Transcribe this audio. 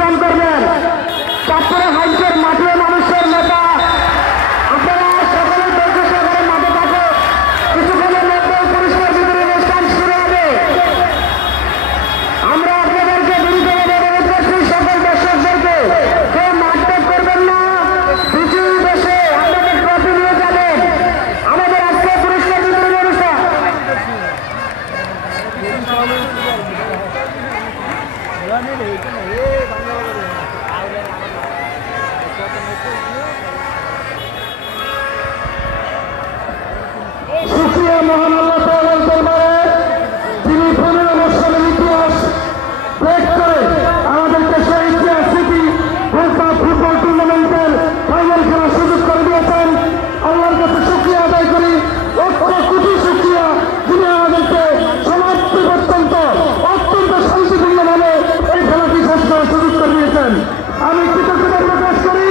অনুষ্ঠান করবেন। চাঁদপুরে হাইটের মাঠে মানুষের নেতা আপনারা সকলে ধৈর্য সহকারে মাঠে থাকো। কিছুক্ষণের মধ্যে পুরস্কার বিতরণ অনুষ্ঠান শুরু হবে। আমরা আপনাদেরকে বিনীতভাবে অনুরোধ করছি সকল দর্শকদেরকে কেউ মাঠত্যাগ করবেন না, পিছনে বসে আপনাদের ট্রফি নিয়ে যাবেন। আমাদের আজকে পুরস্কার বিতরণ অনুষ্ঠান শুকরিয়া মহান আল্লাহ তাআলার দরবারে, যিনি 15 বছরের ইতিহাস ব্রেক করে আমাদেরকে সেই ইতিহাস স্মৃতি ওয়ার্ল্ড কাপ ফুটবল টুর্নামেন্টের ফাইনাল খেলার সুযোগ করে দিয়েছেন। আল্লাহর কাছে শুকরিয়া আদায় করি, লক্ষ কোটি শুকরিয়া, যিনি আমাদেরকে সমাপ্তি পর্যন্ত অত্যন্ত শান্তিপূর্ণভাবে এই খেলাটি শেষ করার সুযোগ করে দিয়েছেন। আমি কৃতজ্ঞতা প্রকাশ করি।